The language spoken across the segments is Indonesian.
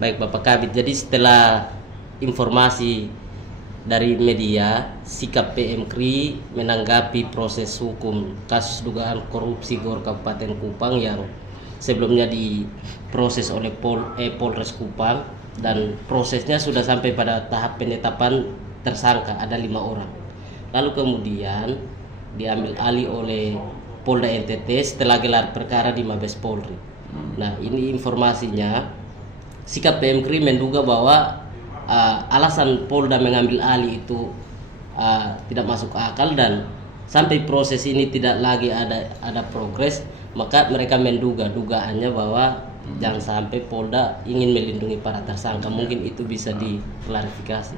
Baik Bapak Kabit, jadi setelah informasi dari media, sikap PM KRI menanggapi proses hukum kasus dugaan korupsi GOR Kabupaten Kupang yang sebelumnya diproses oleh Polres Kupang, dan prosesnya sudah sampai pada tahap penetapan tersangka, ada 5 orang. Lalu kemudian diambil alih oleh Polda NTT setelah gelar perkara di Mabes Polri. Nah, ini informasinya, sikap PM KRI menduga bahwa alasan Polda mengambil alih itu tidak masuk akal, dan sampai proses ini tidak lagi ada progres, maka mereka dugaannya bahwa jangan sampai Polda ingin melindungi para tersangka. Mungkin itu bisa diklarifikasi.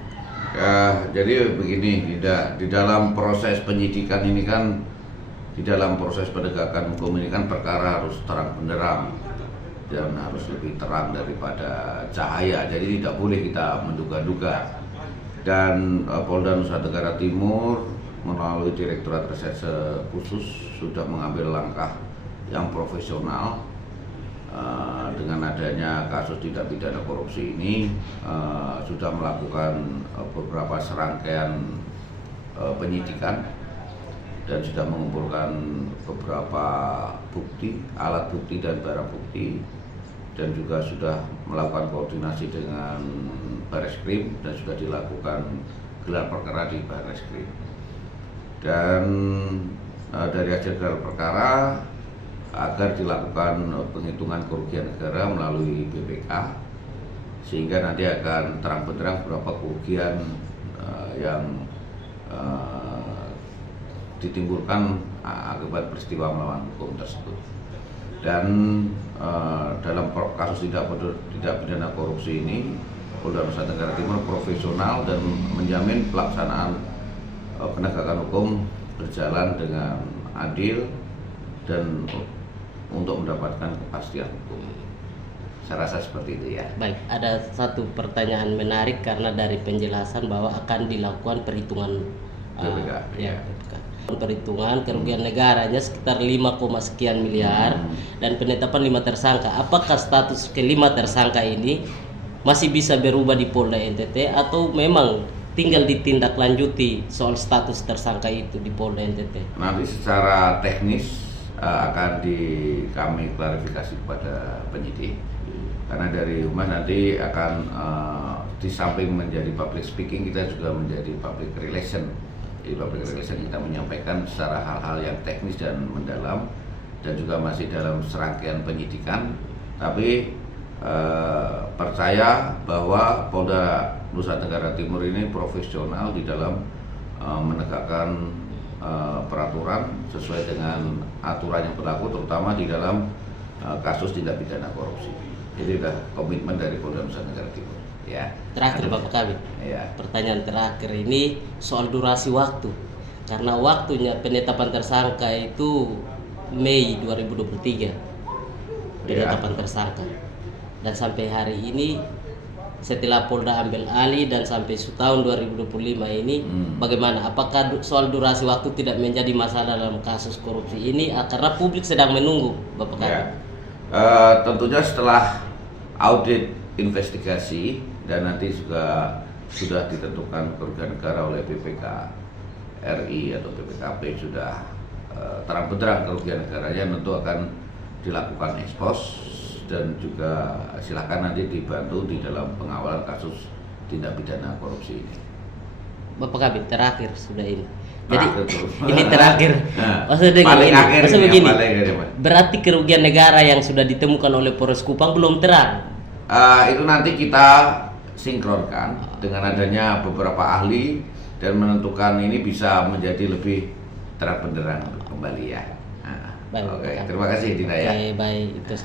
Ya, jadi begini, di dalam proses penyidikan ini kan, di dalam proses penegakan hukum ini kan perkara harus terang benderang dan harus lebih terang daripada cahaya. Jadi tidak boleh kita menduga-duga. Dan Polda Nusa Tenggara Timur melalui Direktorat Reserse Khusus sudah mengambil langkah yang profesional. Dengan adanya kasus tindak pidana korupsi ini, sudah melakukan beberapa serangkaian penyidikan dan sudah mengumpulkan beberapa bukti, alat bukti dan barang bukti, dan juga sudah melakukan koordinasi dengan Barreskrim dan sudah dilakukan gelar perkara di Barreskrim. Dan dari hasil gelar perkara agar dilakukan penghitungan kerugian negara melalui BPK, sehingga nanti akan terang benderang berapa kerugian yang ditimbulkan akibat peristiwa melawan hukum tersebut. Dan dalam kasus tidak pidana korupsi ini, Polda Nusa Tenggara Timur profesional dan menjamin pelaksanaan penegakan hukum berjalan dengan adil dan untuk mendapatkan kepastian hukum. Saya rasa seperti itu ya. Baik, ada satu pertanyaan menarik karena dari penjelasan bahwa akan dilakukan perhitungan BPK. BPK. Perhitungan kerugian negaranya sekitar 5, sekian miliar dan penetapan 5 tersangka. Apakah status ke-5 tersangka ini masih bisa berubah di Polda NTT atau memang tinggal ditindaklanjuti soal status tersangka itu di Polda NTT? Nanti secara teknis akan kami klarifikasi kepada penyidik, karena dari Humas nanti akan di samping menjadi public speaking, kita juga menjadi public relation. Di public relation kita menyampaikan secara hal-hal yang teknis dan mendalam, dan juga masih dalam serangkaian penyidikan. Tapi percaya bahwa Polda Nusa Tenggara Timur ini profesional di dalam menegakkan peraturan sesuai dengan aturan yang berlaku, terutama di dalam kasus tindak pidana korupsi. Jadi sudah komitmen dari Polda Nusa Tenggara Timur. Ya. Terakhir Bapak Kabit, pertanyaan terakhir ini soal durasi waktu, karena waktunya penetapan tersangka itu Mei 2023 penetapan tersangka, dan sampai hari ini setelah Polda ambil alih dan sampai tahun 2025 ini bagaimana? Apakah soal durasi waktu tidak menjadi masalah dalam kasus korupsi ini? Karena publik sedang menunggu Bapak Kabit. Tentunya setelah audit investigasi dan nanti juga sudah ditentukan kerugian negara oleh BPK RI atau BPKP, sudah terang benderang kerugian negaranya, tentu akan dilakukan ekspos dan juga silakan nanti dibantu di dalam pengawalan kasus tindak pidana korupsi ini. Bapak Kabit, terakhir sudah ini. Jadi ini terakhir. Maksudnya begini. Berarti kerugian negara yang sudah ditemukan oleh Polres Kupang belum terang. Itu nanti kita sinkronkan dengan adanya beberapa ahli dan menentukan ini bisa menjadi lebih terang benderang kembali ya. Oke, terima kasih Dina ya. Baik itu.